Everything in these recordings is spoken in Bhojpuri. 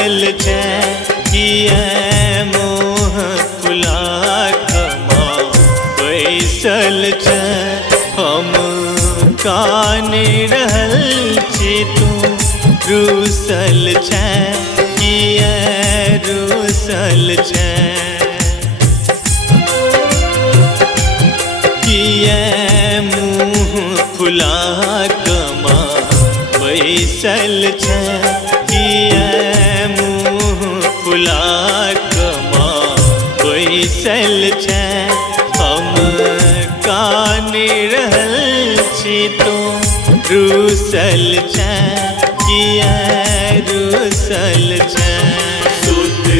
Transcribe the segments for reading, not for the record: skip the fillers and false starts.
रूसल छे किए मोह फुला कमा बैसल छे हम काने रहल छी तू रूसल छे किए रूसल छे किए मुँह फुला कमा बैसल छे किए मुँह फुला कमा बैसल छे हम काने रहल छी तो रूसल छे किए रूसल छे सुत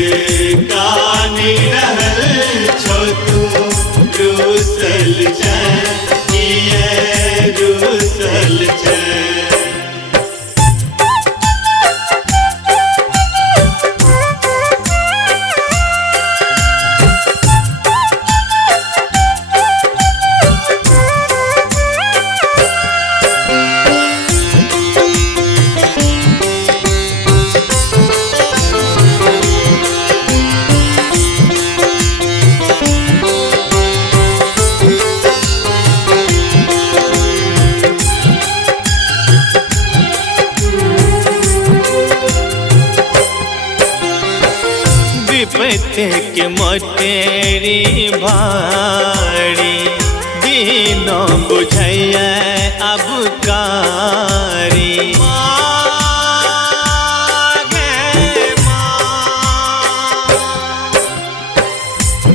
काने रहल छो तू रूसल छे किए रूसल छे विपत्ति के मोटेरी भारी दीनों बुझैया अब कारी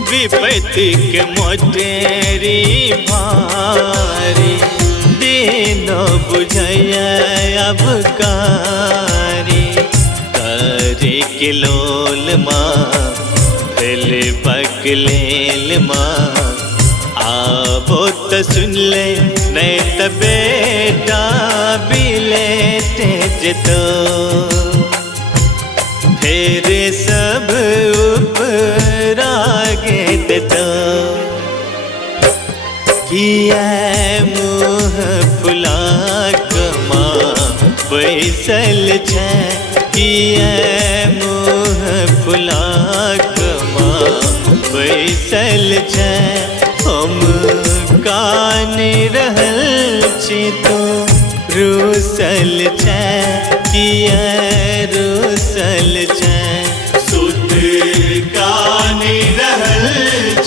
विपत्ति के मोटेरी भारी दीनों बुझैया अब कारी करे के लोल माँ भेल बकलेल माँ आबो त सुन ले नहीं त बेटा बिलेटे जतो फिर सब उपरागे देतो किए मुँह फुला कमा बैसल छे किए मुँह फुला कमा बैसल छे हम काने रहल छी तो रूसल छे किए रूसल छे सुत काने रहल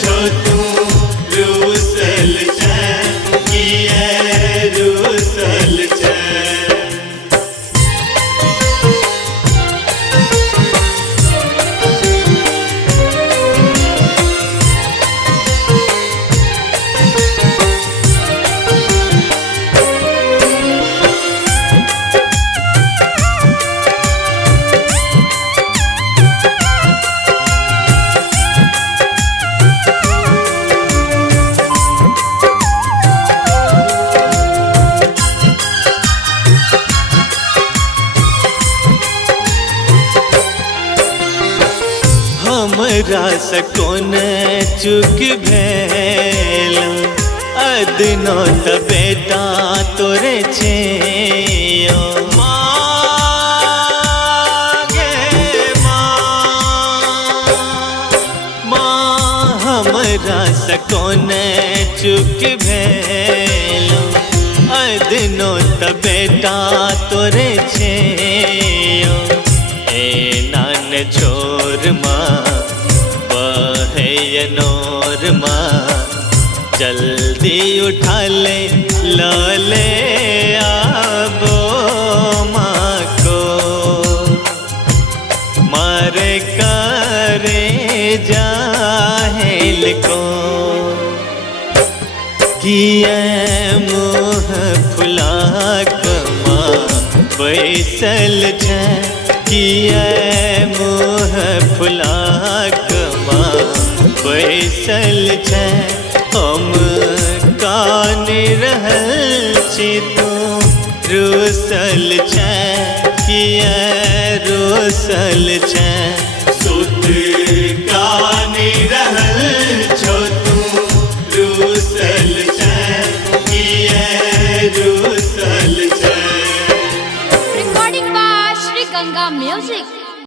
छो तू रूसल छे किए रूसल छे हमरा से कोन चूक भेल अदनो त बेटा तोरे छे हमरा से कोन चूक भेल अदनो त बेटा तोरे छे नान छोर माँ बहनोर माँ जल्दी उठा ले ले आबो माँ को मारे करे जाहिल को किए मुँह फुला कमा बैसल छे किए मुँह फुला कमा बैसल छे हम काने रहल छी तो रूसल छे किए रूसल छे